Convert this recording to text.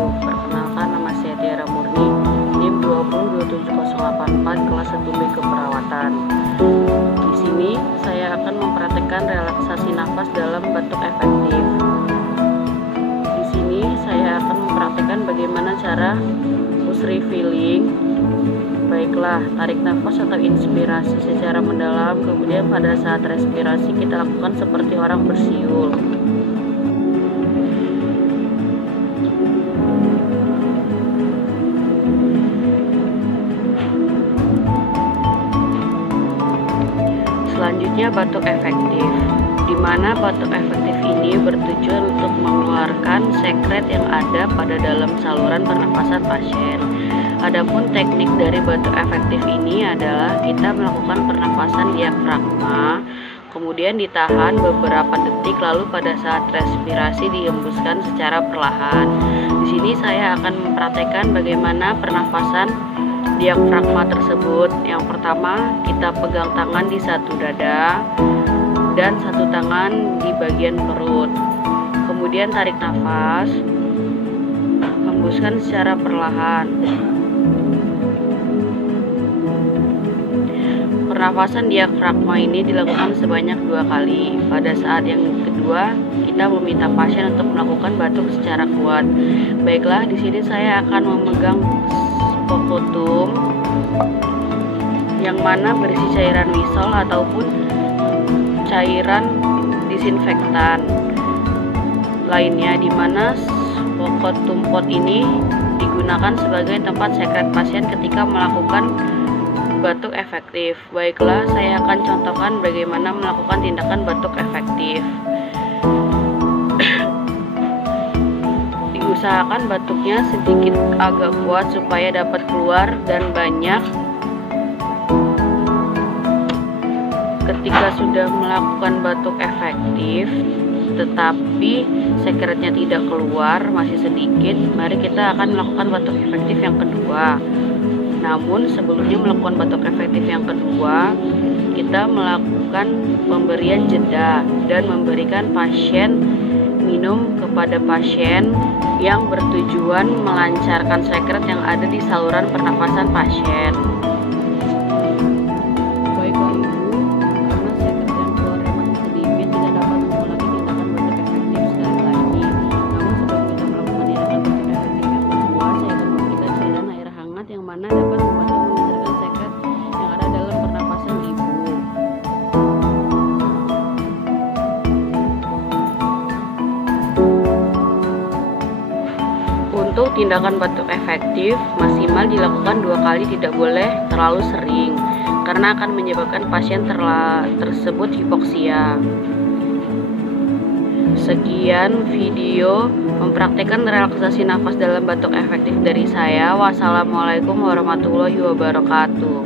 wabarakatuh. Perkenalkan, nama saya Tiara Murni, NIM 2027084, kelas 1B keperawatan. Di sini saya akan mempraktekkan relaksasi nafas dalam batuk efektif. Di sini saya akan mempraktekkan bagaimana cara push refilling. Baiklah, tarik nafas atau inspirasi secara mendalam, kemudian pada saat respirasi kita lakukan seperti orang bersiul. Selanjutnya batuk efektif, di mana batuk efektif ini bertujuan untuk mengeluarkan sekret yang ada pada dalam saluran pernapasan pasien. Adapun teknik dari batuk efektif ini adalah kita melakukan pernapasan diafragma, kemudian ditahan beberapa detik, lalu pada saat respirasi dihembuskan secara perlahan. Di sini saya akan mempraktekkan bagaimana pernapasan diafragma tersebut. Yang pertama, kita pegang tangan di satu dada dan satu tangan di bagian perut. Kemudian tarik nafas, hembuskan secara perlahan. Pernafasan diafragma ini dilakukan sebanyak 2 kali. Pada saat yang kedua, kita meminta pasien untuk melakukan batuk secara kuat. Baiklah, di sini saya akan memegang spokotum yang mana berisi cairan Lysol ataupun cairan disinfektan lainnya, di mana spokotum pot ini digunakan sebagai tempat sekret pasien ketika melakukan batuk efektif. Baiklah, saya akan contohkan bagaimana melakukan tindakan batuk efektif. Diusahakan batuknya sedikit agak kuat supaya dapat keluar dan banyak. Ketika sudah melakukan batuk efektif tetapi sekretnya tidak keluar, masih sedikit, mari kita akan melakukan batuk efektif yang kedua. Namun sebelumnya melakukan batuk efektif yang kedua, kita melakukan pemberian jeda dan memberikan pasien minum kepada pasien yang bertujuan melancarkan sekret yang ada di saluran pernafasan pasien. Baiklah Ibu, karena sekret yang keluarnya masih sedikit, tidak dapat mengulangi tindakan batuk efektif sekali lagi. Namun sebelum kita melakukan tindakan batuk efektif yang kedua, saya akan memberikan cairan air hangat yang mana dapat membantu mengeluarkan sekret yang ada dalam pernapasan Ibu. Untuk tindakan batuk efektif maksimal dilakukan 2 kali, tidak boleh terlalu sering karena akan menyebabkan pasien tersebut hipoksia. Sekian video mempraktekkan relaksasi nafas dalam batuk efektif dari saya. Wassalamualaikum warahmatullahi wabarakatuh.